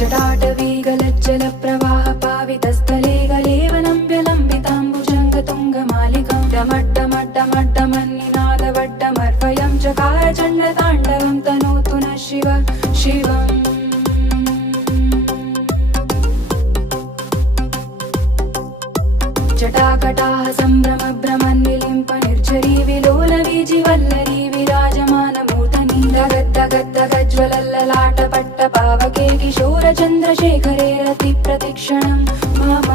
जटाटवीगलज्जलप्रवाह पावितस्थले गलेवलम्ब्यलम्बिताम्बुजङ्गतुङ्गमालिकं डमड्डमड्डमड्डमन्निनादवड्डमर्वयं चकार चण्डताण्डवं तनोतु नः शिव शिवम् जटाकटाः सम्भ्रमभ्रमन्निलिम्प निर्झरी विलोलवीजिवल्लरी विराजमानमूर्धनि धगद्धगद्धगज्ज्वलल्ललाटपट्टपावके किशोरचन्द्रशेखरे रतिप्रतिक्षणं मम